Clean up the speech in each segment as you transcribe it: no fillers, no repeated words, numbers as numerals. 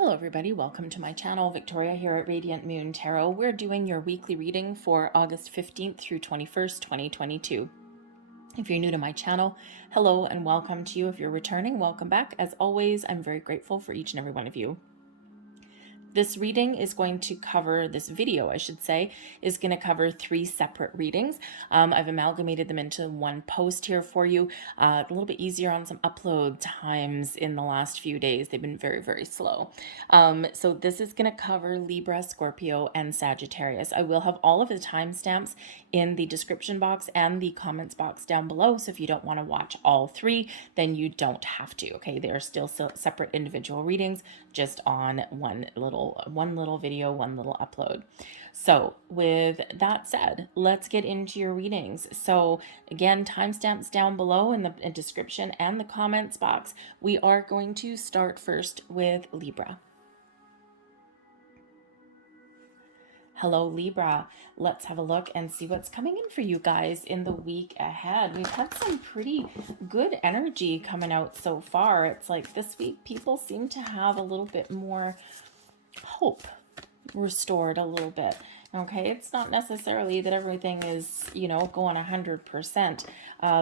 Hello everybody, welcome to my channel. Victoria here at Radiant Moon Tarot. We're doing your weekly reading for August 15th through 21st, 2022. If you're new to my channel, hello and welcome to you. If you're returning, welcome back. As always, I'm very grateful for each and every one of you. This reading is going to cover, this video I should say, is going to cover 3 separate readings. I've amalgamated them into one post here for you. A little bit easier on some upload times in the last few days. They've been very, very slow. So this is going to cover Libra, Scorpio, and Sagittarius. I will have all of the timestamps in the description box and the comments box down below. So if you don't want to watch all 3, then you don't have to. Okay, they are still separate individual readings, just on one little video, one little upload. So with that said, let's get into your readings. So again, timestamps down below in the description and the comments box. We are going to start first with Libra. Hello, Libra. Let's have a look and see what's coming in for you guys in the week ahead. We've had some pretty good energy coming out so far. It's like this week people seem to have a little bit more hope restored a little bit. Okay, it's not necessarily that everything is, going 100%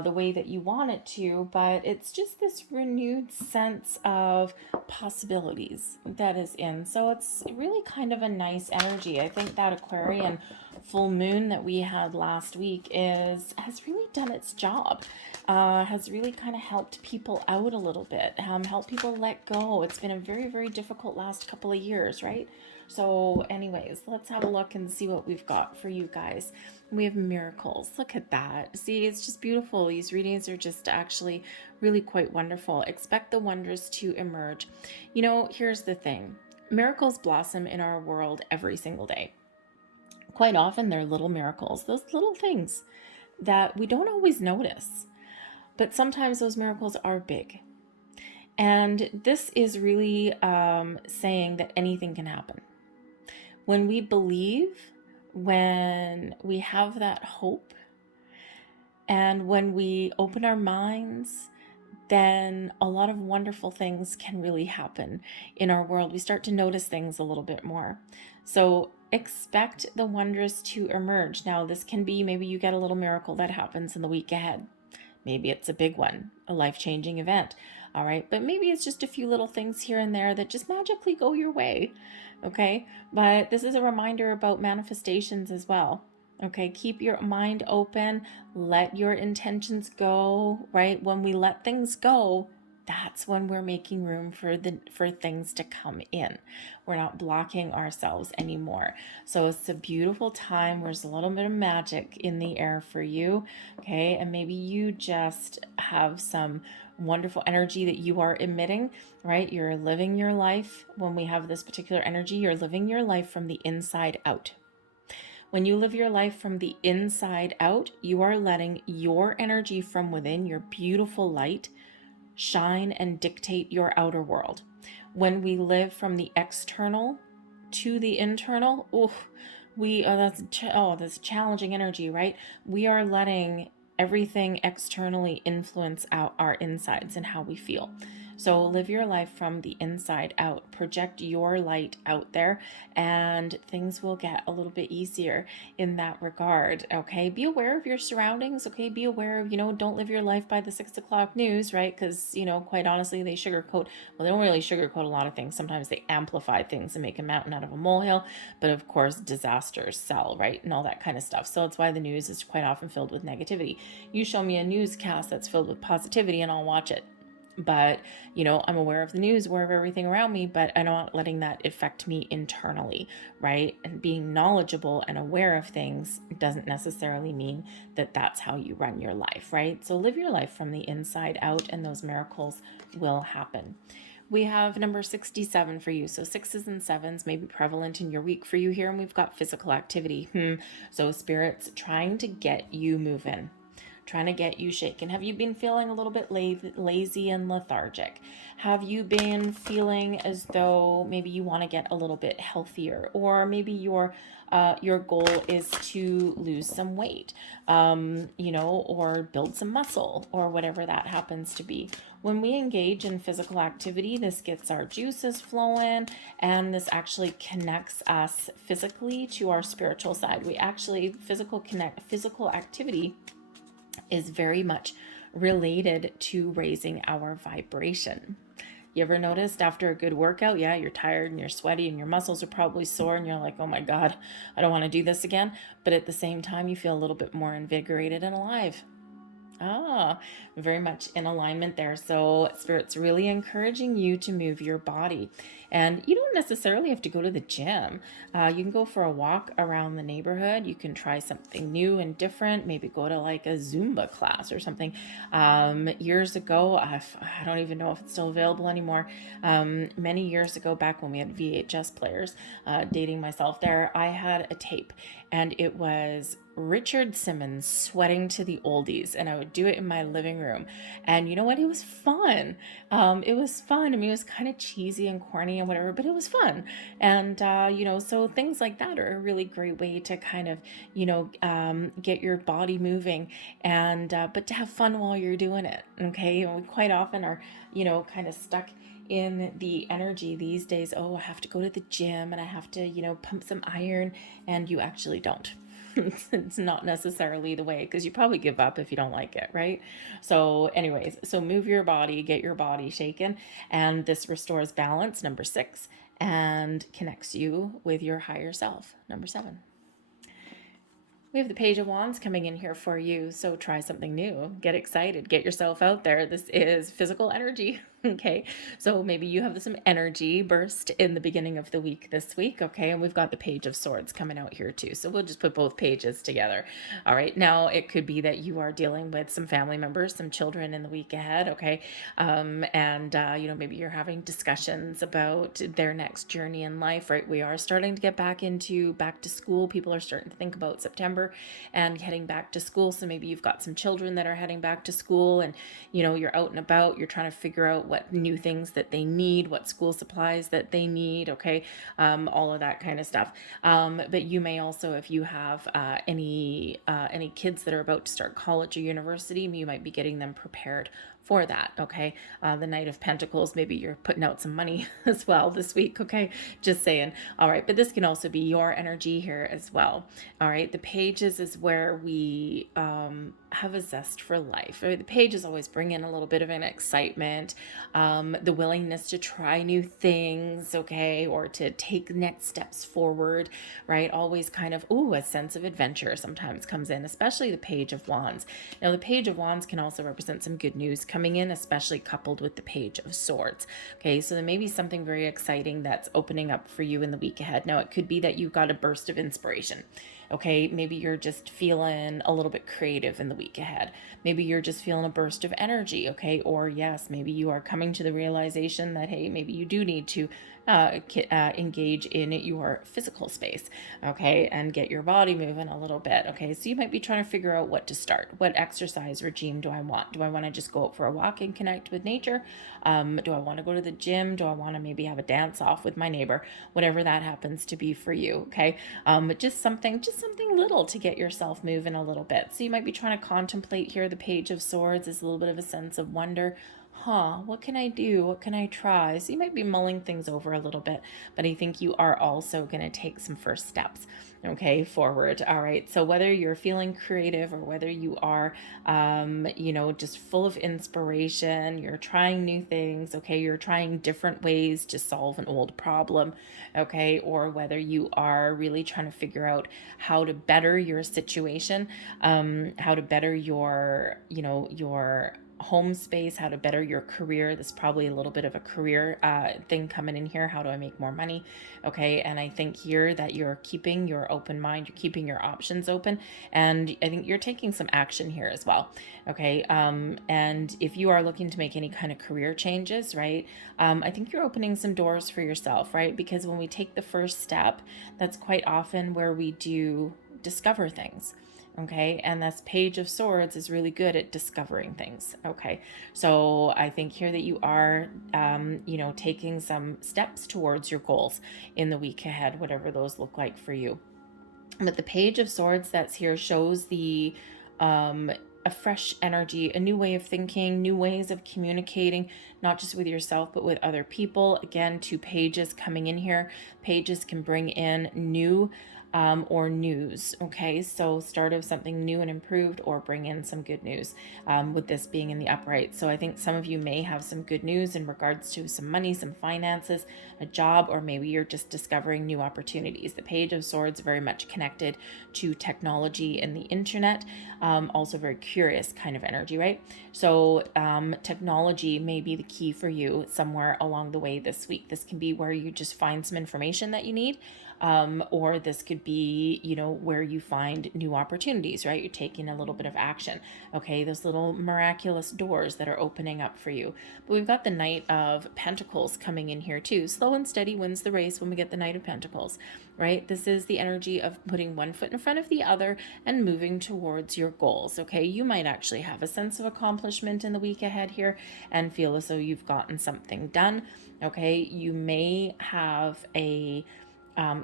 the way that you want it to, but it's just this renewed sense of possibilities that is in. So it's really kind of a nice energy. I think that Aquarian full moon that we had last week has really done its job. Has really kind of helped people out a little bit, helped people let go. It's been a very, very difficult last couple of years, right? So anyways, let's have a look and see what we've got for you guys. We have miracles. Look at that. See, it's just beautiful. These readings are just actually really quite wonderful. Expect the wonders to emerge. Here's the thing. Miracles blossom in our world every single day. Quite often they're little miracles, those little things that we don't always notice. But sometimes those miracles are big. And this is really saying that anything can happen. When we believe, when we have that hope, and when we open our minds, then a lot of wonderful things can really happen in our world. We start to notice things a little bit more. So expect the wonders to emerge. Now, this can be maybe you get a little miracle that happens in the week ahead. Maybe it's a big one, a life-changing event. All right, but maybe it's just a few little things here and there that just magically go your way. Okay, but this is a reminder about manifestations as well. Okay, keep your mind open, let your intentions go, right? When we let things go, that's when we're making room for things to come in. We're not blocking ourselves anymore. So it's a beautiful time. There's a little bit of magic in the air for you. Okay, and maybe you just have some wonderful energy that you are emitting, right? You're living your life. When we have this particular energy, you're living your life from the inside out. When you live your life from the inside out, you are letting your energy from within, your beautiful light, shine and dictate your outer world. When we live from the external to the internal, that's challenging energy, right? We are letting everything externally influence out our insides and how we feel. So live your life from the inside out. Project your light out there and things will get a little bit easier in that regard. Okay, be aware of your surroundings. Okay, be aware of, don't live your life by the 6 o'clock news, right? Because, quite honestly, they don't really sugarcoat a lot of things. Sometimes they amplify things and make a mountain out of a molehill. But of course, disasters sell, right? And all that kind of stuff. So that's why the news is quite often filled with negativity. You show me a newscast that's filled with positivity and I'll watch it. But, I'm aware of the news, aware of everything around me, but I'm not letting that affect me internally, right? And being knowledgeable and aware of things doesn't necessarily mean that that's how you run your life, right? So live your life from the inside out and those miracles will happen. We have number 67 for you. So 6s and 7s may be prevalent in your week for you here. And we've got physical activity. So spirits trying to get you moving. trying to get you shaken? Have you been feeling a little bit lazy and lethargic? Have you been feeling as though maybe you want to get a little bit healthier, or maybe your goal is to lose some weight, or build some muscle, or whatever that happens to be? When we engage in physical activity, this gets our juices flowing, and this actually connects us physically to our spiritual side. Physical activity is very much related to raising our vibration. You ever noticed after a good workout, yeah, you're tired and you're sweaty and your muscles are probably sore and you're like, oh my God, I don't want to do this again. But at the same time, you feel a little bit more invigorated and alive. Ah, very much in alignment there. So, Spirit's really encouraging you to move your body. And you don't necessarily have to go to the gym. You can go for a walk around the neighborhood. You can try something new and different. Maybe go to like a Zumba class or something. Years ago, I don't even know if it's still available anymore. Many years ago, back when we had VHS players, dating myself there, I had a tape, and it was Richard Simmons sweating to the oldies, and I would do it in my living room. And you know what? It was fun. It was fun. I mean, it was kind of cheesy and corny and whatever, but it was fun. And so things like that are a really great way to kind of get your body moving, and but to have fun while you're doing it. Okay, and we quite often are kind of stuck in the energy these days. Oh, I have to go to the gym and I have to pump some iron, and you actually don't. It's not necessarily the way, because you probably give up if you don't like it, right? So anyways, so move your body, get your body shaken, and this restores balance, number 6, and connects you with your higher self, number 7. We have the Page of Wands coming in here for you. So try something new. Get excited. Get yourself out there. This is physical energy. Okay. So maybe you have some energy burst in the beginning of the week this week. Okay. And we've got the Page of Swords coming out here too. So we'll just put both pages together. All right. Now it could be that you are dealing with some family members, some children in the week ahead. Okay. Maybe you're having discussions about their next journey in life, right? We are starting to get back to school. People are starting to think about September and heading back to school. So maybe you've got some children that are heading back to school, and you're out and about, you're trying to figure out what new things that they need, what school supplies that they need, okay, all of that kind of stuff. But you may also, if you have any kids that are about to start college or university, you might be getting them prepared for that, okay? The Knight of Pentacles, maybe you're putting out some money as well this week, okay? Just saying. All right, but this can also be your energy here as well. All right, the Pages is where we have a zest for life. The Pages always bring in a little bit of an excitement, the willingness to try new things, okay, or to take next steps forward, right? Always kind of, a sense of adventure sometimes comes in, especially the Page of Wands. Now, the Page of Wands can also represent some good news coming in, especially coupled with the Page of Swords. Okay, so there may be something very exciting that's opening up for you in the week ahead. Now, it could be that you've got a burst of inspiration. Okay, maybe you're just feeling a little bit creative in the week ahead. Maybe you're just feeling a burst of energy, okay? Or yes, maybe you are coming to the realization that, hey, maybe you do need to engage in your physical space, okay, and get your body moving a little bit, okay? So you might be trying to figure out what to start. What exercise regime do I want? Do I want to just go out for a walk and connect with nature? Do I want to go to the gym? Do I want to maybe have a dance off with my neighbor? Whatever that happens to be for you, okay? But just something little to get yourself moving a little bit. So you might be trying to contemplate here. The Page of Swords is a little bit of a sense of wonder. What can I do? What can I try? So you might be mulling things over a little bit, but I think you are also going to take some first steps, okay, forward. All right. So whether you're feeling creative or whether you are, just full of inspiration, you're trying new things, okay, you're trying different ways to solve an old problem, okay, or whether you are really trying to figure out how to better your situation, how to better your home space, how to better your career. There's probably a little bit of a career thing coming in here. How do I make more money? Okay. And I think here that you're keeping your open mind, you're keeping your options open, and I think you're taking some action here as well. Okay. And if you are looking to make any kind of career changes, right, I think you're opening some doors for yourself, right? Because when we take the first step, that's quite often where we do discover things. Okay, and this Page of Swords is really good at discovering things. Okay, so I think here that you are, taking some steps towards your goals in the week ahead, whatever those look like for you. But the Page of Swords that's here shows the a fresh energy, a new way of thinking, new ways of communicating, not just with yourself, but with other people. Again, 2 pages coming in here. Pages can bring in new or news. Okay, so start of something new and improved, or bring in some good news with this being in the upright. So I think some of you may have some good news in regards to some money, some finances, a job, or maybe you're just discovering new opportunities. The Page of Swords very much connected to technology and the internet, also very curious kind of energy, right? So technology may be the key for you somewhere along the way this week. This can be where you just find some information that you need, or this could be, where you find new opportunities, right? You're taking a little bit of action. Okay, those little miraculous doors that are opening up for you. But we've got the Knight of Pentacles coming in here too. Slow and steady wins the race when we get the Knight of Pentacles, right? This is the energy of putting one foot in front of the other and moving towards your goals. Okay, you might actually have a sense of accomplishment in the week ahead here and feel as though you've gotten something done. Okay, you may have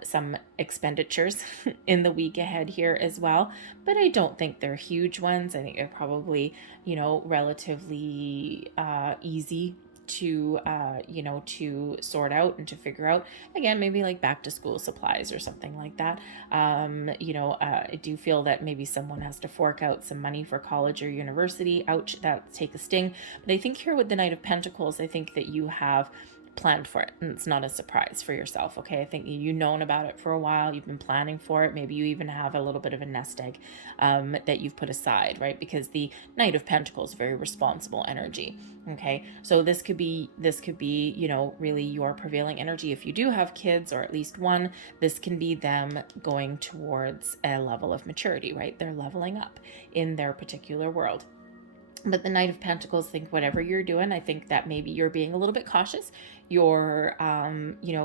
some expenditures in the week ahead here as well, but I don't think they're huge ones. I think they're probably, relatively easy to to sort out and to figure out. Again, maybe like back to school supplies or something like that. I do feel that maybe someone has to fork out some money for college or university. Ouch, that take a sting. But I think here with the Knight of Pentacles, I think that you have planned for it, and it's not a surprise for yourself. Okay, I think you've known about it for a while, you've been planning for it. Maybe you even have a little bit of a nest egg that you've put aside, right? Because the Knight of Pentacles is very responsible energy. Okay, so this could be really your prevailing energy. If you do have kids, or at least one, this can be them going towards a level of maturity, right? They're leveling up in their particular world. But the Knight of Pentacles, think whatever you're doing, I think that maybe you're being a little bit cautious. You're,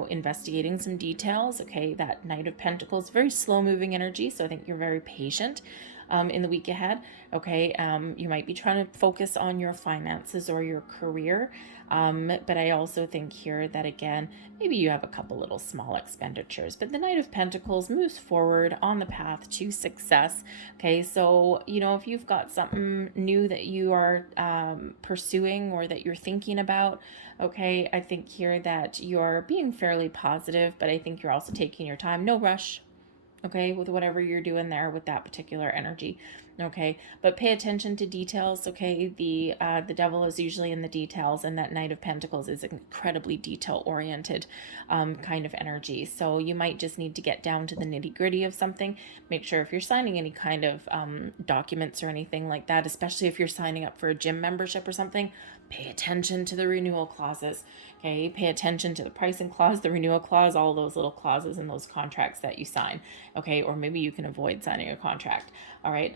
investigating some details. Okay, that Knight of Pentacles, very slow moving energy. So I think you're very patient in the week ahead. Okay, you might be trying to focus on your finances or your career. But I also think here that, again, maybe you have a couple little small expenditures, but the Knight of Pentacles moves forward on the path to success. Okay, so, if you've got something new that you are pursuing or that you're thinking about, okay, I think here that you're being fairly positive, but I think you're also taking your time. No rush, okay, with whatever you're doing there with that particular energy. Okay, but pay attention to details. Okay, the devil is usually in the details, and that Knight of Pentacles is incredibly detail oriented kind of energy. So you might just need to get down to the nitty gritty of something. Make sure if you're signing any kind of documents or anything like that, especially if you're signing up for a gym membership or something, pay attention to the renewal clauses. Okay, pay attention to the pricing clause, the renewal clause, all those little clauses in those contracts that you sign. Okay, or maybe you can avoid signing a contract. All right,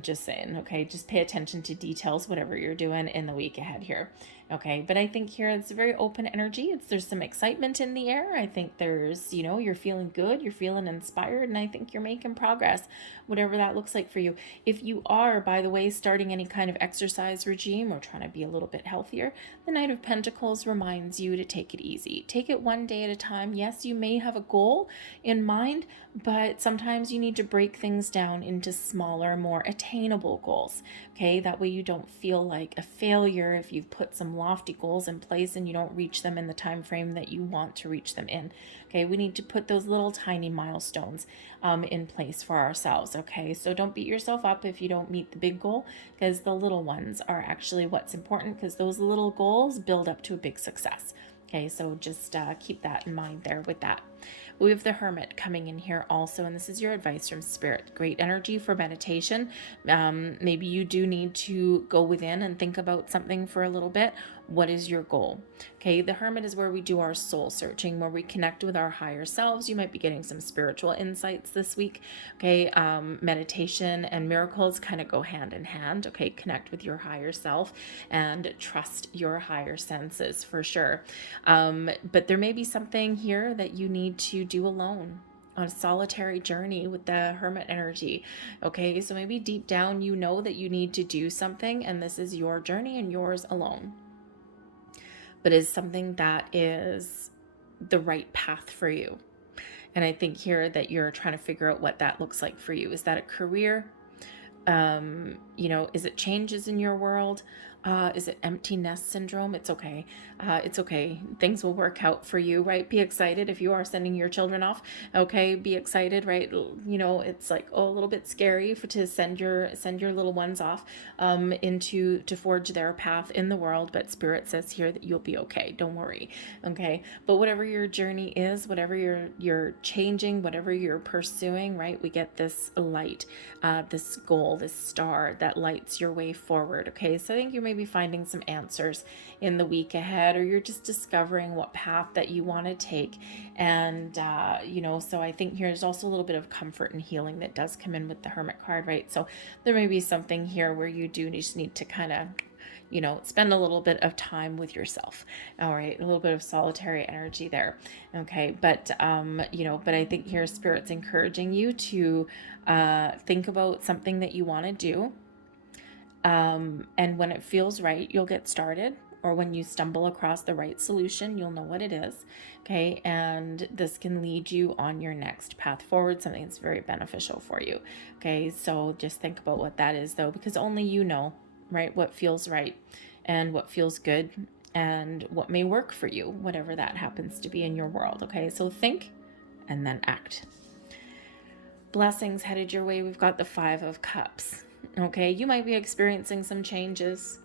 just saying. Okay, just pay attention to details, whatever you're doing in the week ahead here. Okay, but I think here it's a very open energy. There's some excitement in the air. I think there's, you're feeling good, you're feeling inspired, and I think you're making progress, whatever that looks like for you. If you are, by the way, starting any kind of exercise regime or trying to be a little bit healthier, the Knight of Pentacles reminds you to take it easy. Take it one day at a time. Yes, you may have a goal in mind, but sometimes you need to break things down into smaller, more attainable goals. Okay, that way you don't feel like a failure if you've put some lofty goals in place and you don't reach them in the time frame that you want to reach them in. Okay, we need to put those little tiny milestones in place for ourselves. Okay, so don't beat yourself up if you don't meet the big goal, because the little ones are actually what's important, because those little goals build up to a big success. Okay, so just keep that in mind there with that. We have the Hermit coming in here also, and this is your advice from Spirit. Great energy for meditation. Maybe you do need to go within and think about something for a little bit. What is your goal? Okay, the Hermit is where we do our soul searching, where we connect with our higher selves. You might be getting some spiritual insights this week. Okay, meditation and miracles kind of go hand in hand. Okay, connect with your higher self and trust your higher senses for sure. But there may be something here that you need to do alone. on a solitary journey with the Hermit energy. Okay, so maybe deep down you know that you need to do something, and this is your journey and yours alone, but is something that is the right path for you. And I think here that you're trying to figure out what that looks like for you. Is that a career? Is it changes in your world? Is it empty nest syndrome? It's okay. It's okay. Things will work out for you, right? Be excited if you are sending your children off. Okay, be excited, right? It's like a little bit scary to send your little ones off to forge their path in the world, but Spirit says here that you'll be okay. Don't worry. Okay, but whatever your journey is, whatever you're changing, whatever you're pursuing, right? We get this light, this goal, this star that lights your way forward. Okay, so I think you may be finding some answers in the week ahead, or you're just discovering what path that you want to take. And so I think here's also a little bit of comfort and healing that does come in with the Hermit card, right? So there may be something here where you do just need to kind of spend a little bit of time with yourself. All right, a little bit of solitary energy there. Okay, but but I think here Spirit's encouraging you to think about something that you want to do. And when it feels right, you'll get started. Or when you stumble across the right solution, you'll know what it is. Okay, and this can lead you on your next path forward, something that's very beneficial for you. Okay, so just think about what that is, though, because only you know, right, what feels right and what feels good and what may work for you, whatever that happens to be in your world. Okay, so think and then act. Blessings headed your way. We've got the 5 of Cups. Okay, you might be experiencing some changes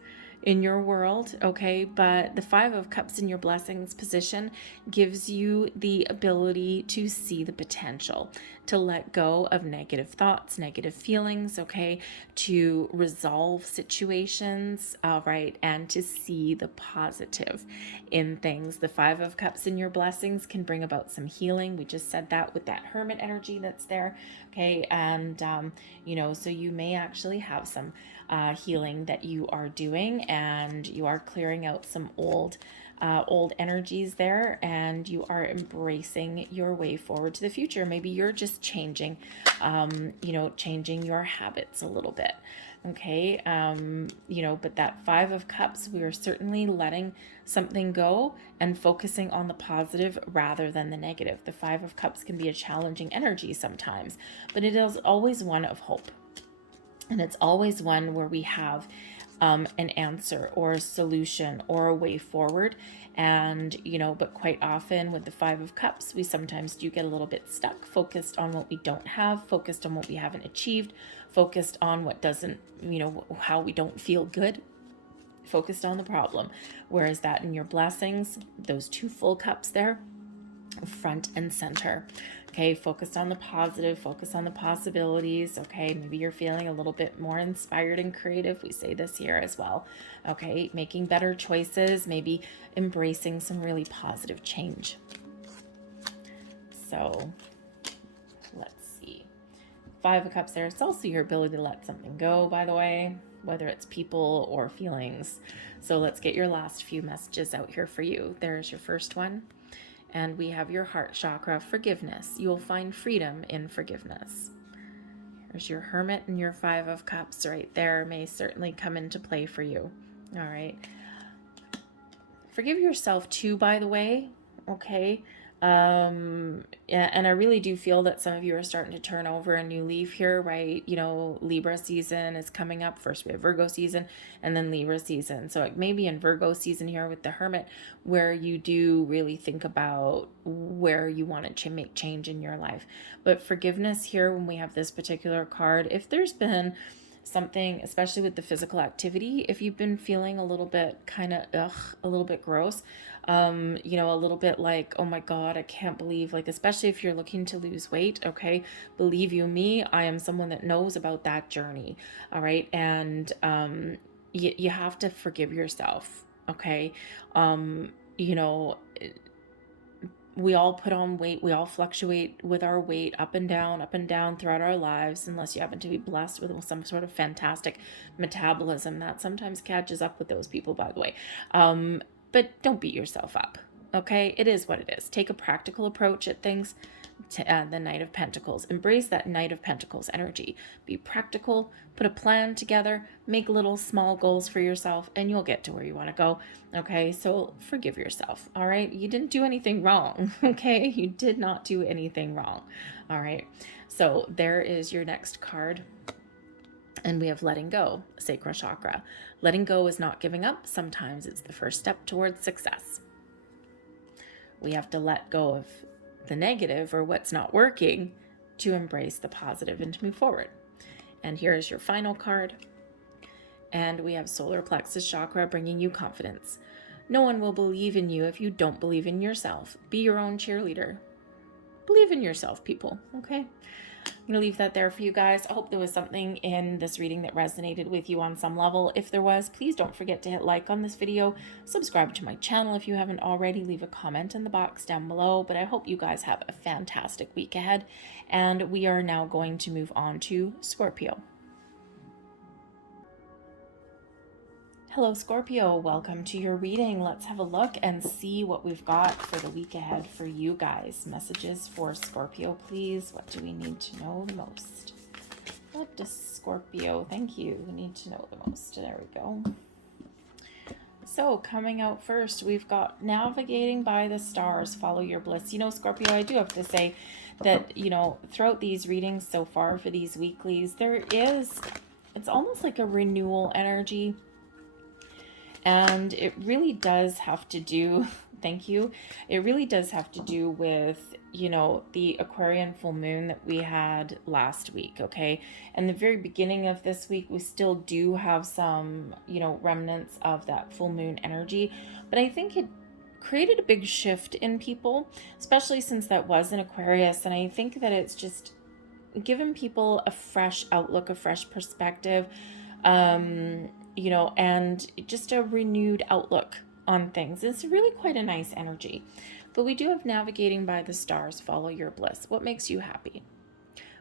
in your world, okay, but the 5 of Cups in your blessings position gives you the ability to see the potential, to let go of negative thoughts, negative feelings, okay, to resolve situations, right, and to see the positive in things. The 5 of Cups in your blessings can bring about some healing. We just said that with that Hermit energy that's there, okay, and so you may actually have some healing that you are doing, and you are clearing out some old energies there, and you are embracing your way forward to the future. Maybe you're just changing your habits a little bit. Okay, but that 5 of Cups, we are certainly letting something go and focusing on the positive rather than the negative. The 5 of Cups can be a challenging energy sometimes, but it is always one of hope. And it's always one where we have an answer or a solution or a way forward. And, but quite often with the 5 of Cups, we sometimes do get a little bit stuck, focused on what we don't have, focused on what we haven't achieved, focused on what doesn't, how we don't feel good, focused on the problem. Whereas that in your blessings, those 2 full cups there, front and center. Okay, focused on the positive, focus on the possibilities. Okay, maybe you're feeling a little bit more inspired and creative. We say this here as well. Okay, making better choices, maybe embracing some really positive change. So let's see. 5 of Cups there. It's also your ability to let something go, by the way, whether it's people or feelings. So let's get your last few messages out here for you. There's your first one. And we have your heart chakra, forgiveness. You will find freedom in forgiveness. There's your Hermit, and your 5 of Cups right there may certainly come into play for you. All right. Forgive yourself too, by the way. Okay. Yeah, and I really do feel that some of you are starting to turn over a new leaf here, right? Libra season is coming up. First we have Virgo season and then Libra season. So it may be in Virgo season here with the Hermit, where you do really think about where you want to make change in your life. But forgiveness here, when we have this particular card, if there's been something, especially with the physical activity, if you've been feeling a little bit kind of a little bit gross, a little bit like, oh my God, I can't believe, like, especially if you're looking to lose weight, okay, believe you me, I am someone that knows about that journey. All right, and you have to forgive yourself. Okay, we all put on weight. We all fluctuate with our weight up and down throughout our lives, unless you happen to be blessed with some sort of fantastic metabolism that sometimes catches up with those people, by the way. But don't beat yourself up, okay? It is what it is. Take a practical approach at things. the Knight of Pentacles. Embrace that Knight of Pentacles energy. Be practical, put a plan together, make little small goals for yourself, and you'll get to where you want to go. Okay, so forgive yourself. All right, you didn't do anything wrong. Okay, you did not do anything wrong. All right, so there is your next card. And we have letting go, sacral chakra. Letting go is not giving up. Sometimes it's the first step towards success. We have to let go of the negative or what's not working to embrace the positive and to move forward. And here is your final card. And we have solar plexus chakra, bringing you confidence. No one will believe in you if you don't believe in yourself. Be your own cheerleader. Believe in yourself, people, okay? I'm going to leave that there for you guys. I hope there was something in this reading that resonated with you on some level. If there was, please don't forget to hit like on this video. Subscribe to my channel if you haven't already. Leave a comment in the box down below. But I hope you guys have a fantastic week ahead. And we are now going to move on to Scorpio. Hello, Scorpio. Welcome to your reading. Let's have a look and see what we've got for the week ahead for you guys. Messages for Scorpio, please. What do we need to know the most? What does Scorpio, thank you, need to know the most? There we go. So coming out first, we've got navigating by the stars, follow your bliss. You know, Scorpio, I do have to say that, you know, throughout these readings so far for these weeklies, it's almost like a renewal energy. And it really does have to do, thank you, it really does have to do with, you know, the Aquarian full moon that we had last week, okay? And the very beginning of this week, we still do have some, you know, remnants of that full moon energy. But I think it created a big shift in people, especially since that was in Aquarius. And I think that it's just given people a fresh outlook, a fresh perspective, you know, and just a renewed outlook on things. It's really quite a nice energy. But we do have navigating by the stars, follow your bliss. What makes you happy?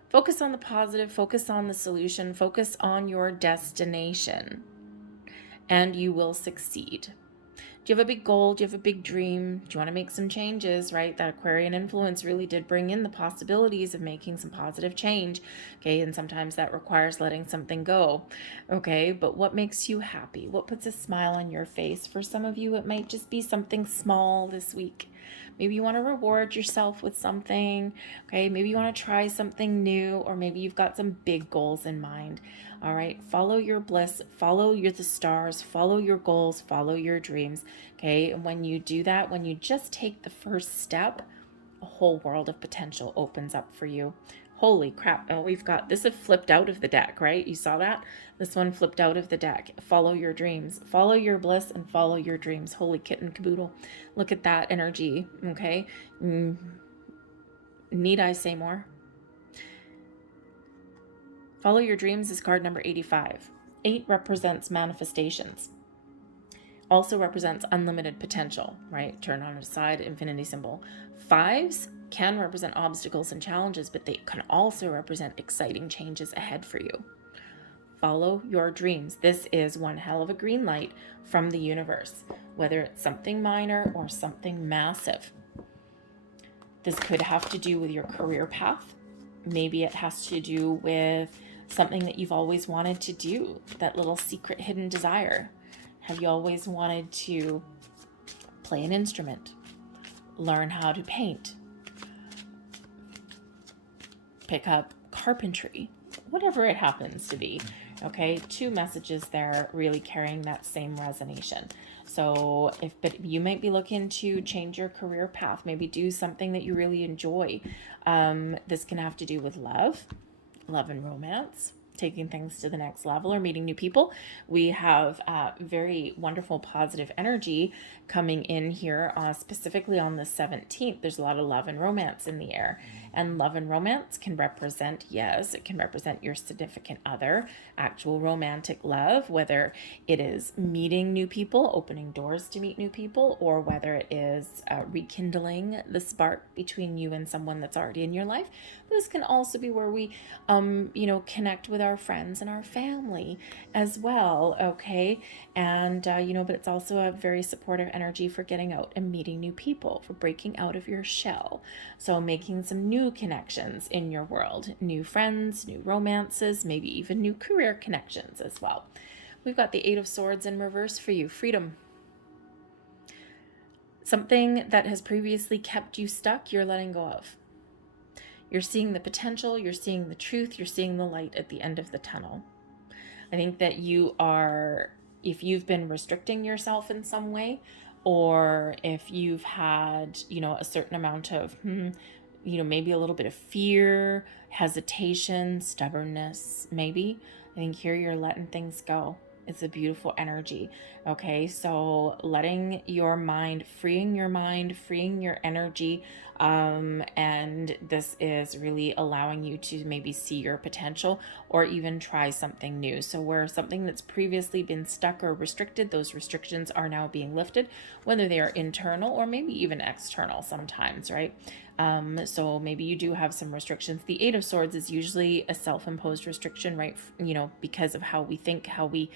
Focus on the positive, focus on the solution, focus on your destination, and you will succeed. Do you have a big goal? Do you have a big dream? Do you want to make some changes, right? That Aquarian influence really did bring in the possibilities of making some positive change, okay? And sometimes that requires letting something go, okay? But what makes you happy? What puts a smile on your face? For some of you, it might just be something small this week. Maybe you want to reward yourself with something, okay? Maybe you want to try something new, or maybe you've got some big goals in mind. All right, follow your bliss, follow the stars, follow your goals, follow your dreams, okay? And when you do that, when you just take the first step, a whole world of potential opens up for you. Holy crap. Oh, we've got, this is flipped out of the deck, right? You saw that? This one flipped out of the deck. Follow your dreams, follow your bliss, and follow your dreams. Holy kitten caboodle. Look at that energy, okay? Need I say more? Follow your dreams is card number 85. 8 represents manifestations. Also represents unlimited potential, right? Turn on its side, infinity symbol. 5s can represent obstacles and challenges, but they can also represent exciting changes ahead for you. Follow your dreams. This is one hell of a green light from the universe, whether it's something minor or something massive. This could have to do with your career path. Maybe it has to do with something that you've always wanted to do, that little secret hidden desire. Have you always wanted to play an instrument, learn how to paint, pick up carpentry, whatever it happens to be? Okay, 2 messages there really carrying that same resonation. So but you might be looking to change your career path, maybe do something that you really enjoy. This can have to do with love and romance, taking things to the next level, or meeting new people. We have very wonderful positive energy coming in here, specifically on the 17th. There's a lot of love and romance in the air. And love and romance can represent, yes, it can represent your significant other, actual romantic love, whether it is meeting new people, opening doors to meet new people, or whether it is rekindling the spark between you and someone that's already in your life. This can also be where we, connect with our friends and our family as well, okay? And, but it's also a very supportive energy for getting out and meeting new people, for breaking out of your shell. So making some new connections in your world, new friends, new romances, maybe even new career connections as well. We've got the Eight of Swords in reverse for you, freedom. Something that has previously kept you stuck, you're letting go of. You're seeing the potential, you're seeing the truth, you're seeing the light at the end of the tunnel. I think that you are, if you've been restricting yourself in some way, or if you've had, a certain amount of, maybe a little bit of fear, hesitation, stubbornness, maybe, I think here you're letting things go. It's a beautiful energy. Okay, so letting your mind, freeing your energy. And this is really allowing you to maybe see your potential or even try something new. So where something that's previously been stuck or restricted, those restrictions are now being lifted, whether they are internal or maybe even external sometimes, right? So maybe you do have some restrictions. The Eight of Swords is usually a self-imposed restriction, right? Because of how we think, how we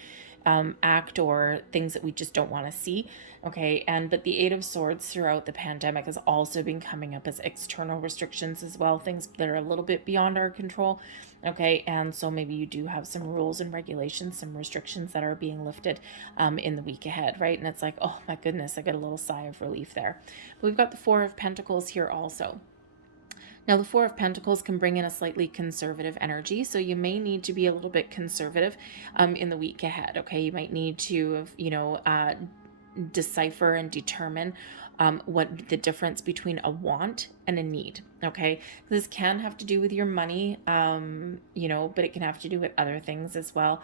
act, or things that we just don't want to see. Okay. But the Eight of Swords throughout the pandemic has also been coming up as external restrictions as well, things that are a little bit beyond our control. Okay. And so maybe you do have some rules and regulations, some restrictions that are being lifted in the week ahead, right? And it's like, oh my goodness, I got a little sigh of relief there. But we've got the Four of Pentacles here also. Now, the Four of Pentacles can bring in a slightly conservative energy, so you may need to be a little bit conservative in the week ahead, okay? You might need to, decipher and determine what the difference between a want and a need. Okay, this can have to do with your money, but it can have to do with other things as well,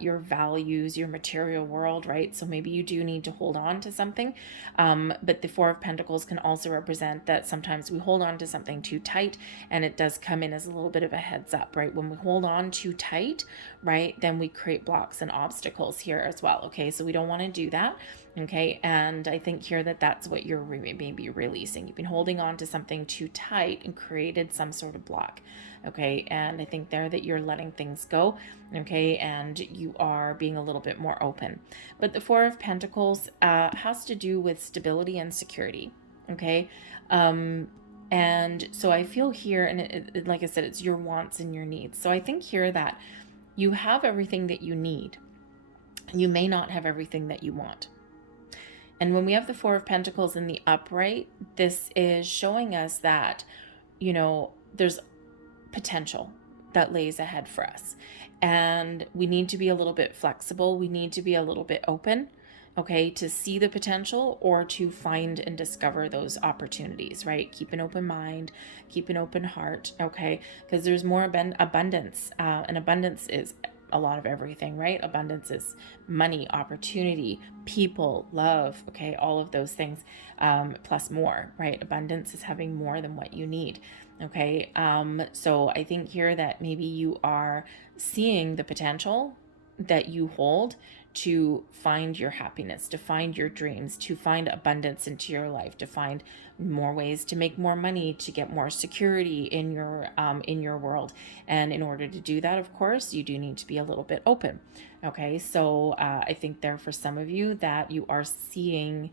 your values, your material world, right? So maybe you do need to hold on to something, but the Four of Pentacles can also represent that sometimes we hold on to something too tight, and it does come in as a little bit of a heads up, right? When we hold on too tight, right, then we create blocks and obstacles here as well. Okay, so we don't want to do that. Okay, and I think here that's what you're maybe releasing. You've been holding on to something too tight and created some sort of block. Okay, and I think there that you're letting things go. Okay, and you are being a little bit more open. But the Four of Pentacles has to do with stability and security. Okay, and so I feel here, and like I said, it's your wants and your needs. So I think here that you have everything that you need. You may not have everything that you want. And when we have the Four of Pentacles in the upright, this is showing us that, there's potential that lays ahead for us. And we need to be a little bit flexible. We need to be a little bit open, okay, to see the potential or to find and discover those opportunities, right? Keep an open mind, keep an open heart, okay? Because there's more abundance, and abundance is a lot of everything, right? Abundance is money, opportunity, people, love, okay, all of those things, plus more, right? Abundance is having more than what you need, okay? So I think here that maybe you are seeing the potential that you hold to find your happiness, to find your dreams, to find abundance into your life, to find more ways to make more money, to get more security in your world. And in order to do that, of course, you do need to be a little bit open. Okay, so I think there for some of you that you are seeing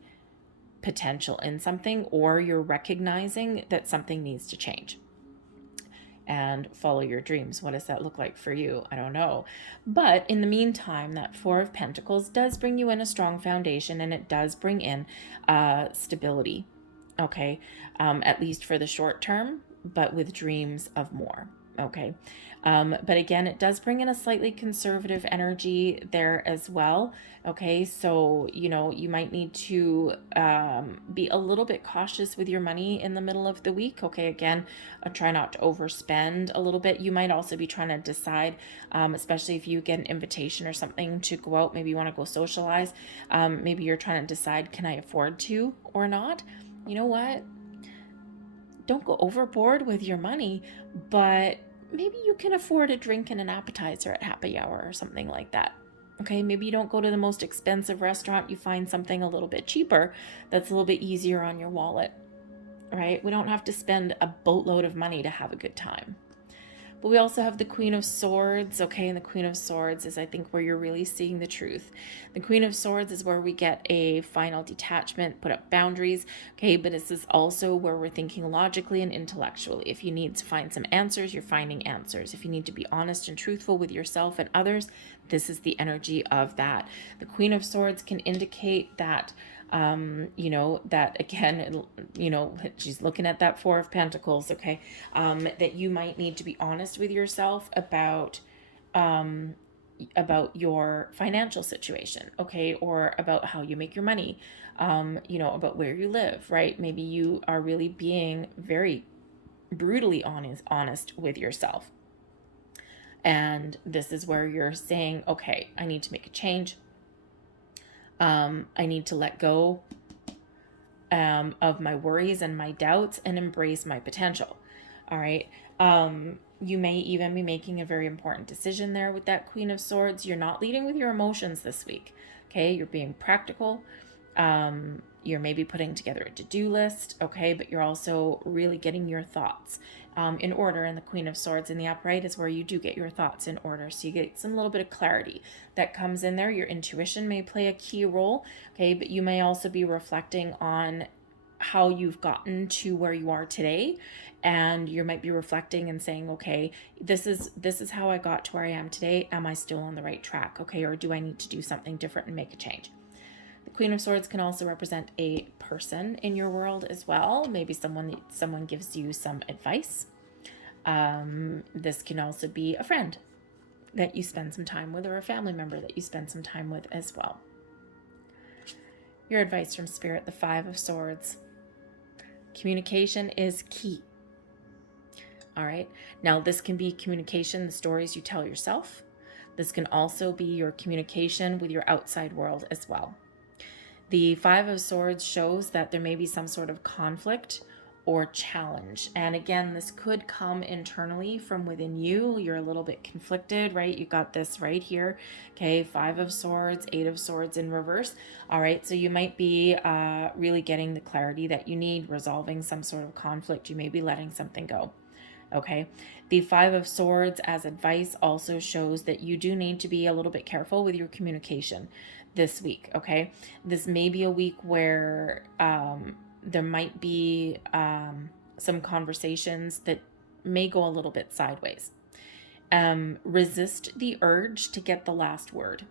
potential in something, or you're recognizing that something needs to change. And follow your dreams. What does that look like for you? I don't know. But in the meantime, that Four of Pentacles does bring you in a strong foundation, and it does bring in stability. Okay. At least for the short term, but with dreams of more. Okay. But again, it does bring in a slightly conservative energy there as well. Okay. So, you might need to be a little bit cautious with your money in the middle of the week. Okay. Again, try not to overspend a little bit. You might also be trying to decide, especially if you get an invitation or something to go out, maybe you want to go socialize. Maybe you're trying to decide, can I afford to or not? You know what? Don't go overboard with your money, but maybe you can afford a drink and an appetizer at happy hour or something like that. Okay, maybe you don't go to the most expensive restaurant. You find something a little bit cheaper that's a little bit easier on your wallet, right? We don't have to spend a boatload of money to have a good time. But we also have the Queen of Swords, okay? And the Queen of Swords is, I think, where you're really seeing the truth. The Queen of Swords is where we get a final detachment, put up boundaries, okay? But this is also where we're thinking logically and intellectually. If you need to find some answers, you're finding answers. If you need to be honest and truthful with yourself and others, this is the energy of that. The Queen of Swords can indicate that that again, she's looking at that Four of Pentacles, okay, that you might need to be honest with yourself about your financial situation, okay, or about how you make your money, about where you live, right? Maybe you are really being very brutally honest with yourself. And this is where you're saying, okay, I need to make a change. I need to let go of my worries and my doubts and embrace my potential. All right. You may even be making a very important decision there with that Queen of Swords. You're not leading with your emotions this week. Okay. You're being practical. You're maybe putting together a to-do list. Okay. But you're also really getting your thoughts in order. And the Queen of Swords in the upright is where you do get your thoughts in order. So you get some little bit of clarity that comes in there. Your intuition may play a key role. Okay. But you may also be reflecting on how you've gotten to where you are today, and you might be reflecting and saying, okay, this is how I got to where I am today. Am I still on the right track? Okay. Or do I need to do something different and make a change? The Queen of Swords can also represent a person in your world as well. Maybe someone gives you some advice. This can also be a friend that you spend some time with, or a family member that you spend some time with as well. Your advice from Spirit, the Five of Swords. Communication is key. All right. Now, this can be communication, the stories you tell yourself. This can also be your communication with your outside world as well. The Five of Swords shows that there may be some sort of conflict or challenge. And again, this could come internally from within you. You're a little bit conflicted, right? You got this right here. Okay, Five of Swords, Eight of Swords in reverse. All right, so you might be really getting the clarity that you need, resolving some sort of conflict. You may be letting something go. Okay, the Five of Swords as advice also shows that you do need to be a little bit careful with your communication this week. Okay, this may be a week where there might be some conversations that may go a little bit sideways. Resist the urge to get the last word.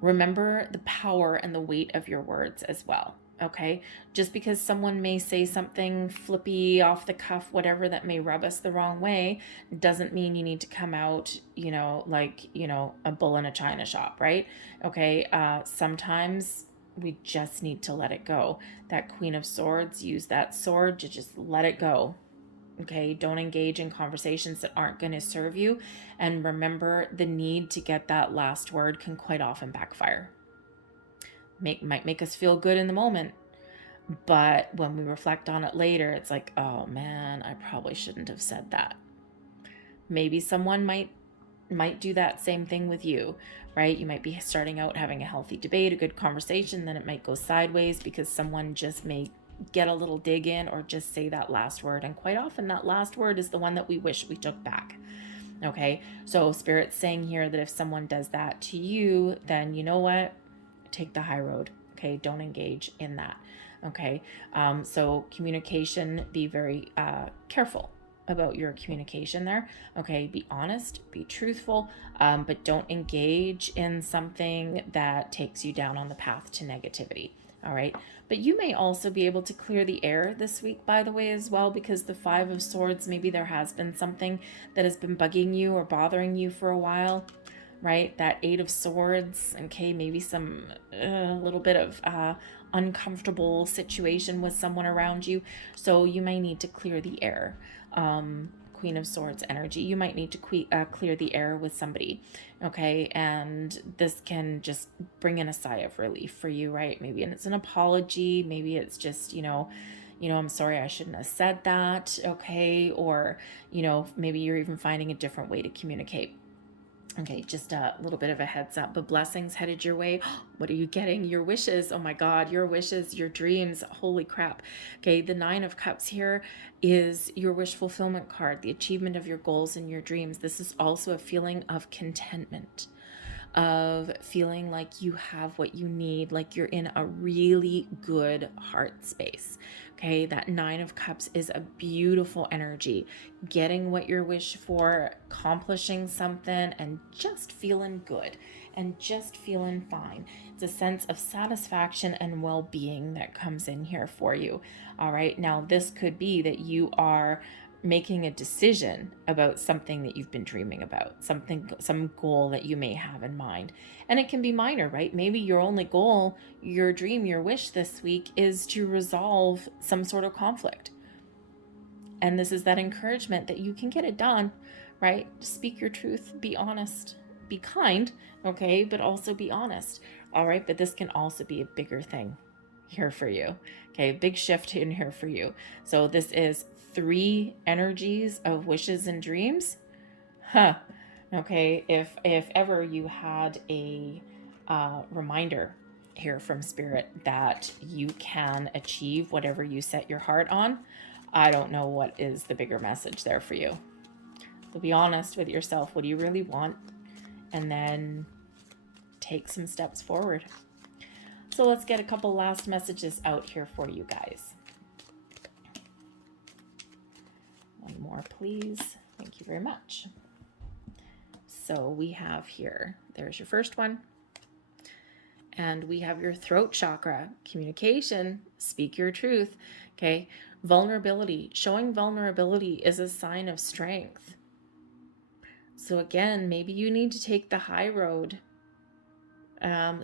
Remember the power and the weight of your words as well. Okay, just because someone may say something flippy, off the cuff, whatever, that may rub us the wrong way, doesn't mean you need to come out, like, a bull in a china shop, right? Okay, sometimes we just need to let it go. That Queen of Swords, use that sword to just let it go. Okay, don't engage in conversations that aren't going to serve you. And remember, the need to get that last word can quite often backfire. Might make us feel good in the moment, but when we reflect on it later, it's like, oh man, I probably shouldn't have said that. Maybe someone might do that same thing with you, right? You might be starting out having a healthy debate, a good conversation, then it might go sideways because someone just may get a little dig in or just say that last word. And quite often that last word is the one that we wish we took back. Okay, so Spirit's saying here that if someone does that to you, then you know what? Take the high road. Okay, don't engage in that. Okay, so communication, be very careful about your communication there. Okay, be honest, be truthful, but don't engage in something that takes you down on the path to negativity. All right, but you may also be able to clear the air this week, by the way, as well, because the Five of Swords, maybe there has been something that has been bugging you or bothering you for a while, right? That Eight of Swords, okay, maybe some little bit of uncomfortable situation with someone around you. So you may need to clear the air. Queen of Swords energy, you might need to clear the air with somebody, okay? And this can just bring in a sigh of relief for you, right? Maybe it's an apology, maybe it's just, I'm sorry, I shouldn't have said that, okay? Or, maybe you're even finding a different way to communicate. Okay, just a little bit of a heads up, but blessings headed your way. What are you getting? Your wishes. Oh my God, your wishes, your dreams. Holy crap. Okay, the Nine of Cups here is your wish fulfillment card, the achievement of your goals and your dreams. This is also a feeling of contentment, of feeling like you have what you need, like you're in a really good heart space. Okay, that Nine of Cups is a beautiful energy, getting what you wish for, accomplishing something, and just feeling good and just feeling fine. It's a sense of satisfaction and well-being that comes in here for you. All right, now this could be that you are making a decision about something that you've been dreaming about, some goal that you may have in mind. And it can be minor, right? Maybe your only goal, your dream, your wish this week is to resolve some sort of conflict. And this is that encouragement that you can get it done, right? Speak your truth, be honest, be kind, okay, but also be honest. All right, but this can also be a bigger thing here for you. Okay, big shift in here for you. So this is 3 energies of wishes and dreams. Okay, if ever you had a reminder here from Spirit that you can achieve whatever you set your heart on, I don't know what is the bigger message there for you. So be honest with yourself. What do you really want? And then take some steps forward. So let's get a couple last messages out here for you guys. One more, please. Thank you very much. So we have here, there's your first one. And we have your throat chakra, communication, speak your truth. Okay, vulnerability. Showing vulnerability is a sign of strength. So again, maybe you need to take the high road.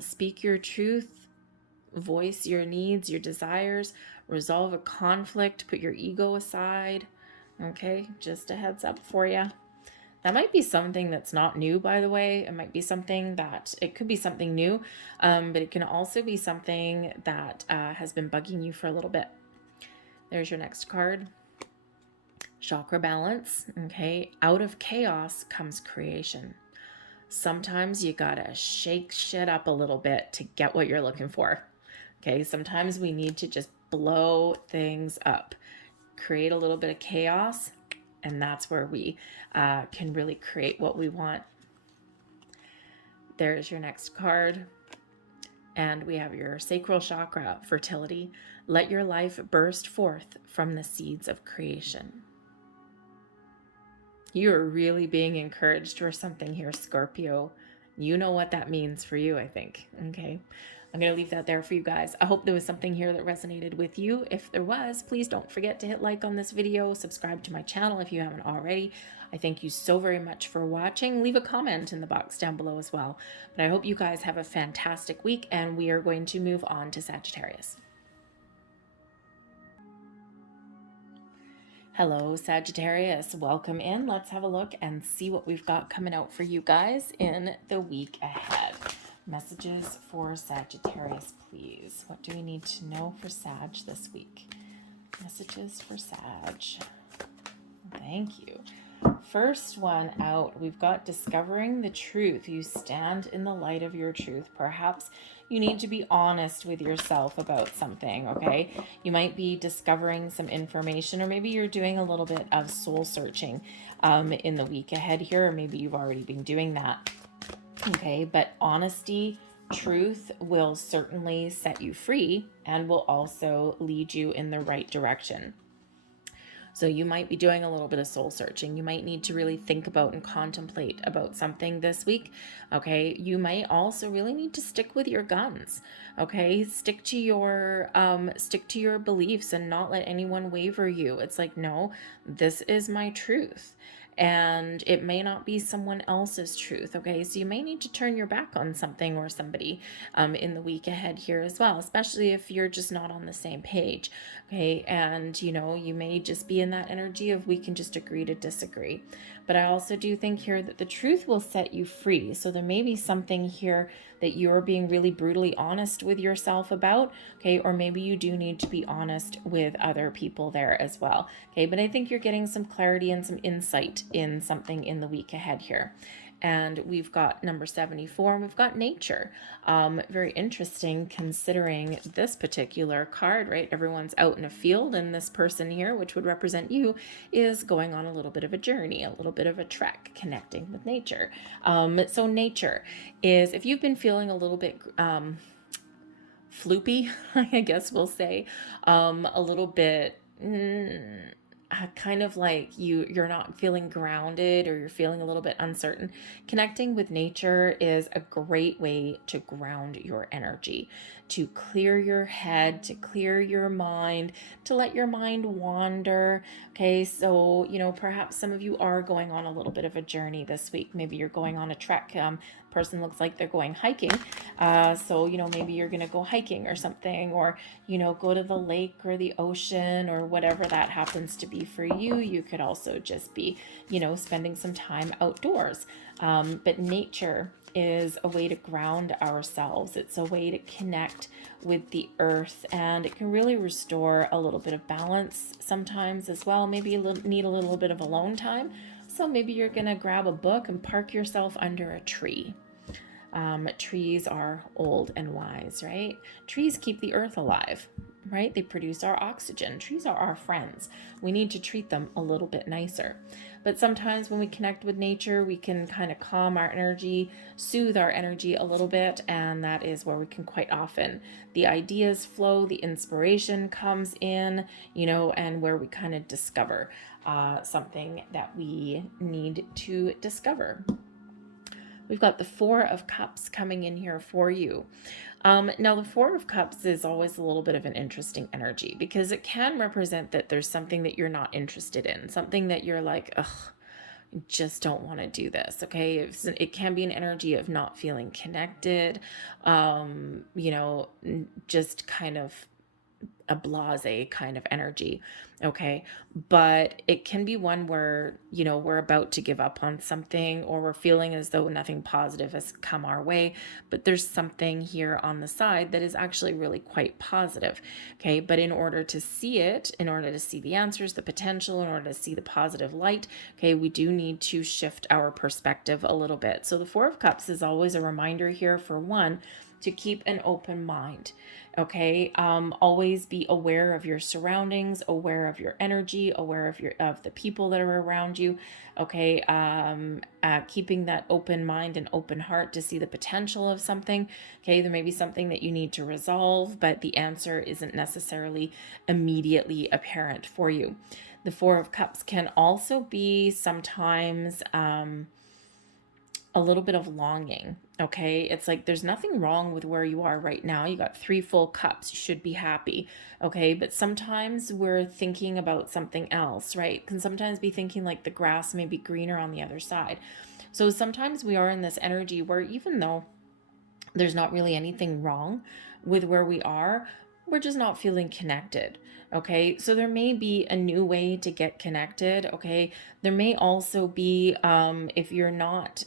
Speak your truth, voice your needs, your desires, resolve a conflict, put your ego aside. Okay, just a heads up for you. That might be something that's not new, by the way. It might be something that, it could be something new, but it can also be something that has been bugging you for a little bit. There's your next card. Chakra balance, okay? Out of chaos comes creation. Sometimes you gotta shake shit up a little bit to get what you're looking for, okay? Sometimes we need to just blow things up, create a little bit of chaos, and that's where we can really create what we want. There's your next card. And we have your sacral chakra, fertility. Let your life burst forth from the seeds of creation. You are really being encouraged for something here, Scorpio. You know what that means for you, I think. Okay. I'm going to leave that there for you guys. I hope there was something here that resonated with you. If there was, please don't forget to hit like on this video, subscribe to my channel if you haven't already. I thank you so very much for watching. Leave a comment in the box down below as well. But I hope you guys have a fantastic week, and we are going to move on to Sagittarius. Hello, Sagittarius. Welcome in. Let's have a look and see what we've got coming out for you guys in the week ahead. Messages for Sagittarius, please. What do we need to know for Sag this week? Messages for Sag. Thank you. First one out, we've got discovering the truth. You stand in the light of your truth. Perhaps you need to be honest with yourself about something, okay? You might be discovering some information, or maybe you're doing a little bit of soul searching in the week ahead here, or maybe you've already been doing that. Okay, but honesty, truth will certainly set you free and will also lead you in the right direction. So you might be doing a little bit of soul searching. You might need to really think about and contemplate about something this week. Okay, you might also really need to stick with your guns. Okay, stick to your beliefs and not let anyone waver you. It's like, no, this is my truth. And it may not be someone else's truth, okay? So you may need to turn your back on something or somebody in the week ahead here as well, especially if you're just not on the same page, okay? And, you know, you may just be in that energy of we can just agree to disagree. But I also do think here that the truth will set you free. So there may be something here that you're being really brutally honest with yourself about, okay? Or maybe you do need to be honest with other people there as well, okay? But I think you're getting some clarity and some insight in something in the week ahead here. and we've got number 74, and we've got nature. Very interesting considering this particular card, right? Everyone's out in a field, and this person here, which would represent you, is going on a little bit of a journey, a little bit of a trek, connecting with nature. So nature is, if you've been feeling a little bit floopy, I guess we'll say, a little bit kind of like you're not feeling grounded, or you're feeling a little bit uncertain, connecting with nature is a great way to ground your energy, to clear your head, to clear your mind, to let your mind wander. Okay, so perhaps some of you are going on a little bit of a journey this week. Maybe you're going on a trek. Person looks like they're going hiking, so maybe you're gonna go hiking or something, or go to the lake or the ocean, or whatever that happens to be for you. You could also just be spending some time outdoors, but nature is a way to ground ourselves. It's a way to connect with the earth, and it can really restore a little bit of balance sometimes as well. Maybe you need a little bit of alone time, so maybe you're gonna grab a book and park yourself under a tree. Trees are old and wise, right? Trees keep the earth alive, right? They produce our oxygen. Trees are our friends. We need to treat them a little bit nicer. But sometimes when we connect with nature, we can kind of calm our energy, soothe our energy a little bit, and that is where we can quite often, the ideas flow, the inspiration comes in, and where we kind of discover something that we need to discover. We've got the Four of Cups coming in here for you. Now, the Four of Cups is always a little bit of an interesting energy, because it can represent that there's something that you're not interested in, something that you're like, ugh, just don't want to do this. Okay, it can be an energy of not feeling connected, just kind of a blase kind of energy. Okay, but it can be one where we're about to give up on something, or we're feeling as though nothing positive has come our way, but there's something here on the side that is actually really quite positive. Okay, but in order to see it, in order to see the answers, the potential, in order to see the positive light, okay, we do need to shift our perspective a little bit. So the Four of Cups is always a reminder here, for one, to keep an open mind. Okay, always be aware of your surroundings, aware of your energy, aware of the people that are around you. Okay, keeping that open mind and open heart to see the potential of something. Okay, there may be something that you need to resolve, but the answer isn't necessarily immediately apparent for you. The Four of Cups can also be sometimes a little bit of longing. Okay, it's like there's nothing wrong with where you are right now. You got 3 full cups, you should be happy. Okay, but sometimes we're thinking about something else, right? Can sometimes be thinking like the grass may be greener on the other side. So sometimes we are in this energy where, even though there's not really anything wrong with where we are, we're just not feeling connected. Okay, so there may be a new way to get connected. Okay, there may also be, if you're not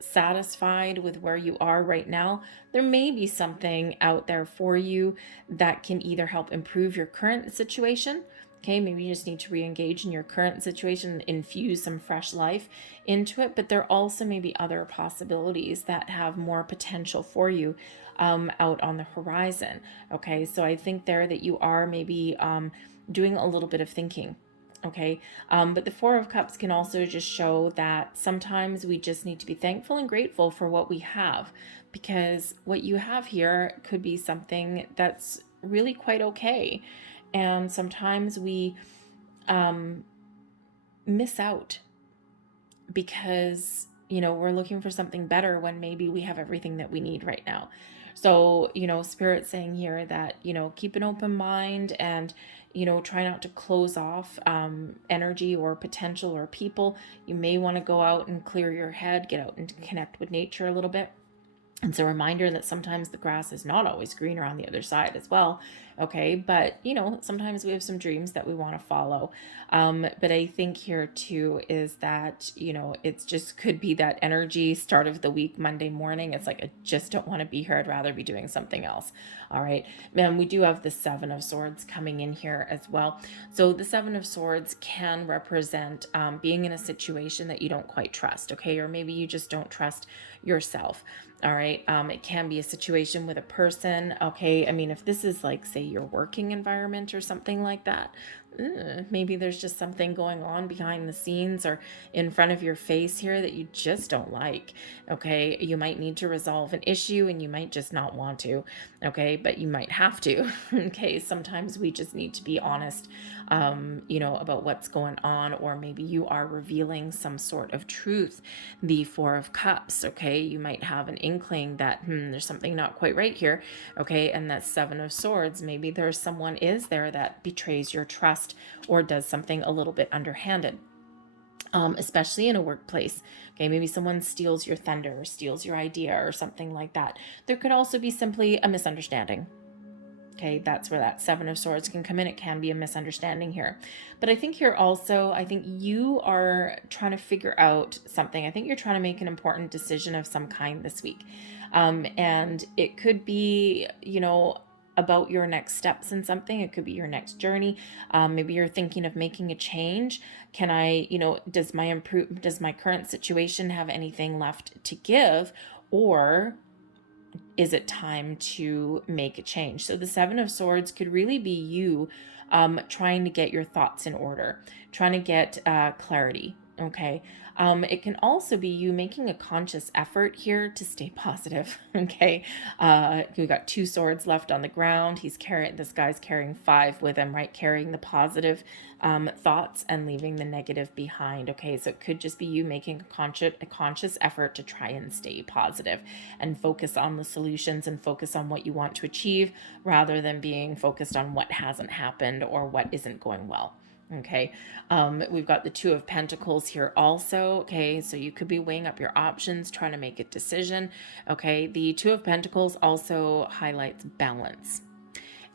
satisfied with where you are right now, there may be something out there for you that can either help improve your current situation. Okay, maybe you just need to re-engage in your current situation, infuse some fresh life into it, but there also may be other possibilities that have more potential for you out on the horizon. Okay, so I think there that you are maybe doing a little bit of thinking. Okay, but the Four of Cups can also just show that sometimes we just need to be thankful and grateful for what we have, because what you have here could be something that's really quite okay. And sometimes we miss out because we're looking for something better when maybe we have everything that we need right now. So Spirit saying here that keep an open mind, and try not to close off energy or potential or people. You may want to go out and clear your head, get out and connect with nature a little bit. It's a reminder that sometimes the grass is not always greener on the other side as well. Okay. But, sometimes we have some dreams that we want to follow. But I think here too is that, it's just could be that energy start of the week, Monday morning. It's like, I just don't want to be here. I'd rather be doing something else. All right. And we do have the Seven of Swords coming in here as well. So the Seven of Swords can represent being in a situation that you don't quite trust. Okay. Or maybe you just don't trust yourself. All right. It can be a situation with a person. Okay. I mean, if this is like, say, your working environment or something like that, maybe there's just something going on behind the scenes or in front of your face here that you just don't like. Okay. You might need to resolve an issue and you might just not want to. Okay. But you might have to. Okay. Sometimes we just need to be honest, about what's going on, or maybe you are revealing some sort of truth. The Four of Cups. Okay. You might have an inkling that, there's something not quite right here. Okay. And that Seven of Swords, maybe there's someone is there that betrays your trust or does something a little bit underhanded. Especially in a workplace. Okay, maybe someone steals your thunder or steals your idea or something like that. There could also be simply a misunderstanding. Okay, that's where that Seven of Swords can come in. It can be a misunderstanding here. But I think here also, I think you are trying to figure out something. I think you're trying to make an important decision of some kind this week. And it could be, about your next steps in something. It could be your next journey. Maybe you're thinking of making a change. Can I, does my current situation have anything left to give? Or is it time to make a change? So the Seven of Swords could really be you trying to get your thoughts in order, trying to get clarity. Okay. It can also be you making a conscious effort here to stay positive. Okay. We got two swords left on the ground. This guy's carrying 5 with him, right? Carrying the positive thoughts and leaving the negative behind. Okay. So it could just be you making a conscious effort to try and stay positive and focus on the solutions and focus on what you want to achieve rather than being focused on what hasn't happened or what isn't going well. Okay. We've got the Two of Pentacles here also. Okay. So you could be weighing up your options, trying to make a decision. Okay. The Two of Pentacles also highlights balance.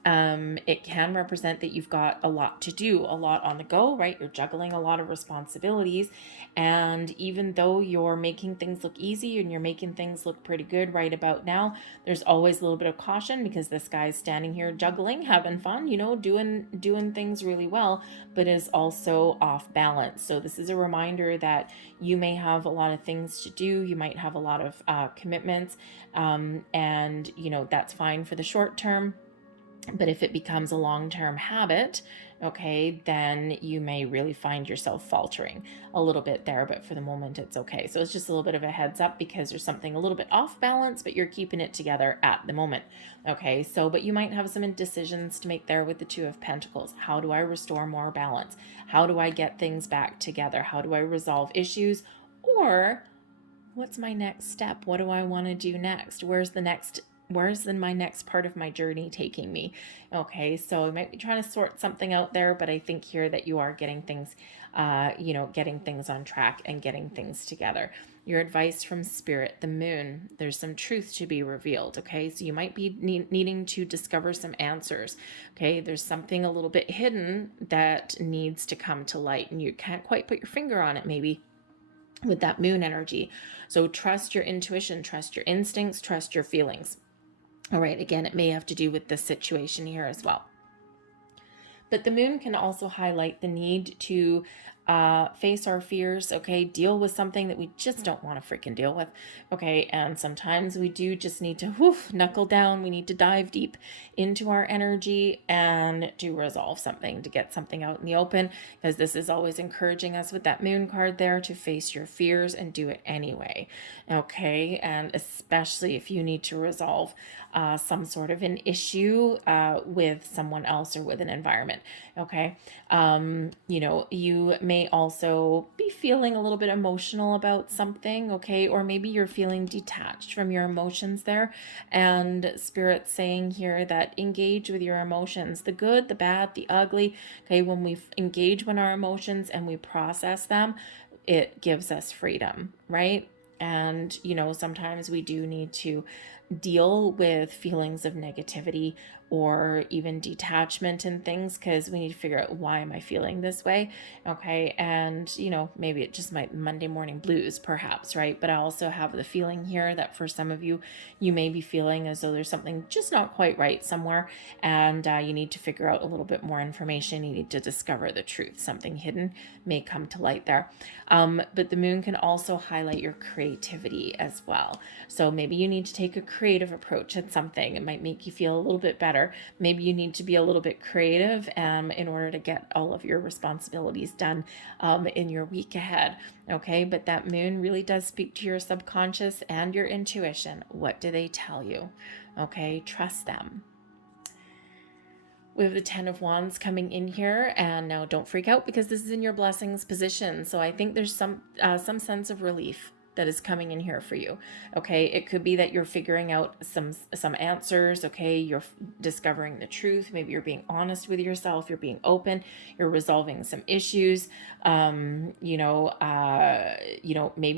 It can represent that you've got a lot to do, a lot on the go, right? You're juggling a lot of responsibilities. And even though you're making things look easy and you're making things look pretty good right about now, there's always a little bit of caution because this guy's standing here juggling, having fun, doing things really well, but is also off balance. So this is a reminder that you may have a lot of things to do. You might have a lot of commitments, and that's fine for the short term. But if it becomes a long-term habit, okay, then you may really find yourself faltering a little bit there, but for the moment it's okay. So it's just a little bit of a heads up because there's something a little bit off balance, but you're keeping it together at the moment. Okay, so, but you might have some indecisions to make there with the Two of Pentacles. How do I restore more balance? How do I get things back together? How do I resolve issues? Or what's my next step? What do I want to do next? Where's my next part of my journey taking me? Okay, so I might be trying to sort something out there, but I think here that you are getting things, getting things on track and getting things together. Your advice from Spirit, the Moon, there's some truth to be revealed. Okay, so you might be needing to discover some answers. Okay, there's something a little bit hidden that needs to come to light and you can't quite put your finger on it maybe with that Moon energy. So trust your intuition, trust your instincts, trust your feelings. All right, again, it may have to do with this situation here as well. But the Moon can also highlight the need to face our fears, okay, deal with something that we just don't want to freaking deal with, okay, and sometimes we do just need to knuckle down. We need to dive deep into our energy and to resolve something, to get something out in the open, because this is always encouraging us with that Moon card there to face your fears and do it anyway, okay, and especially if you need to resolve some sort of an issue with someone else or with an environment, okay. You may also be feeling a little bit emotional about something, okay, or maybe you're feeling detached from your emotions there, and Spirit's saying here that engage with your emotions, the good, the bad, the ugly, okay. When we engage with our emotions and we process them, it gives us freedom, right? And, you know, sometimes we do need to deal with feelings of negativity or even detachment and things, because we need to figure out, why am I feeling this way? Okay. And, you know, maybe it just might Monday morning blues, perhaps, right? But I also have the feeling here that for some of you, you may be feeling as though there's something just not quite right somewhere, and you need to figure out a little bit more information. You need to discover the truth. Something hidden may come to light there. But the moon can also highlight your creativity as well. So maybe you need to take a creative approach at something. It might make you feel a little bit better. Maybe you need to be a little bit creative in order to get all of your responsibilities done in your week ahead. Okay, but that moon really does speak to your subconscious and your intuition. What do they tell you? Okay, trust them. We have the 10 of Wands coming in here, and now don't freak out because this is in your blessings position. So I think there's some sense of relief that is coming in here for you. Okay, it could be that you're figuring out some answers. Okay, you're discovering the truth. Maybe you're being honest with yourself. You're being open. You're resolving some issues. Maybe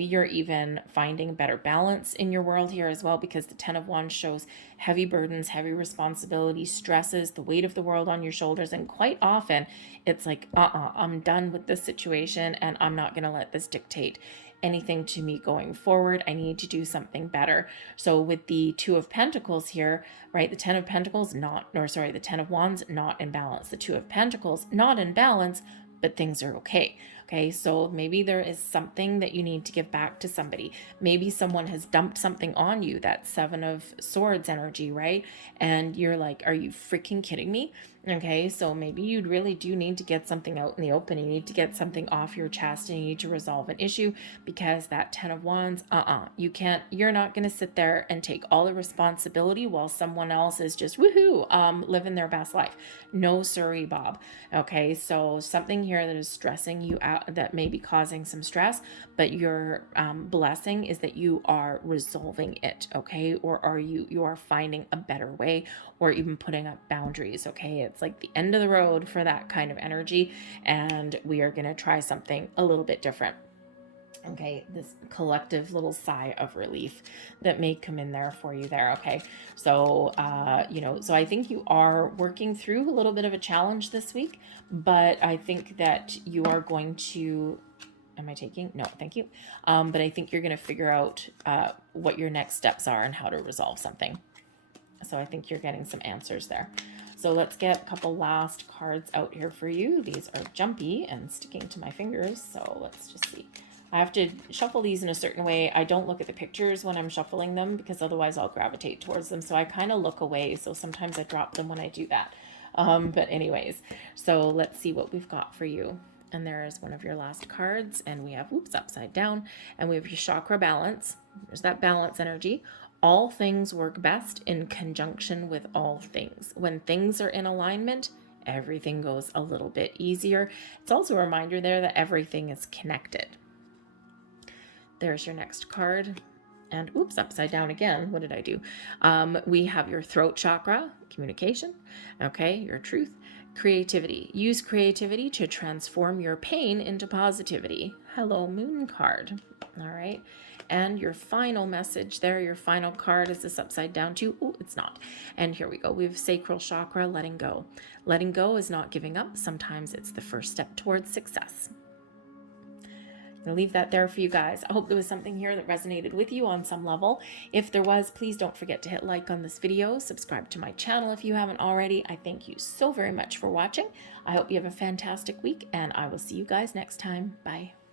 you're even finding a better balance in your world here as well, because the 10 of Wands shows heavy burdens, heavy responsibilities, stresses, the weight of the world on your shoulders. And quite often it's like, I'm done with this situation, and I'm not going to let this dictate anything to me going forward. I need to do something better. So with the 2 of Pentacles here, right, the 10 of Pentacles the 10 of Wands not in balance, the 2 of Pentacles not in balance, but things are okay. Okay, so maybe there is something that you need to give back to somebody. Maybe someone has dumped something on you, that 7 of Swords energy, right? And you're like, are you freaking kidding me? Okay, so maybe you really do need to get something out in the open. You need to get something off your chest, and you need to resolve an issue, because that 10 of Wands, you're not going to sit there and take all the responsibility while someone else is just living their best life. No siree, Bob. Okay, so something here that is stressing you out, that may be causing some stress, but your blessing is that you are resolving it. Okay, or you are finding a better way, or even putting up boundaries. Okay, it's like the end of the road for that kind of energy, and we are going to try something a little bit different. Okay, this collective little sigh of relief that may come in there for you there. Okay, so so I think you are working through a little bit of a challenge this week, but I think that you are going to, am I taking? No, thank you. But I think you're going to figure out what your next steps are and how to resolve something. So I think you're getting some answers there. So let's get a couple last cards out here for you. These are jumpy and sticking to my fingers, so let's just see. I have to shuffle these in a certain way. I don't look at the pictures when I'm shuffling them, because otherwise I'll gravitate towards them. So I kind of look away. So sometimes I drop them when I do that. But anyways, so let's see what we've got for you. And there is one of your last cards, and we have, upside down, and we have your chakra balance. There's that balance energy. All things work best in conjunction with all things. When things are in alignment, everything goes a little bit easier. It's also a reminder there that everything is connected. There's your next card. And upside down again. What did I do? We have your throat chakra, communication. Okay, your truth, creativity. Use creativity to transform your pain into positivity. Hello, moon card. All right. And your final message there, your final card, is this upside down too? Oh, it's not. And here we go. We have sacral chakra, letting go. Letting go is not giving up. Sometimes it's the first step towards success. I'm going to leave that there for you guys. I hope there was something here that resonated with you on some level. If there was, please don't forget to hit like on this video. Subscribe to my channel if you haven't already. I thank you so very much for watching. I hope you have a fantastic week, and I will see you guys next time. Bye.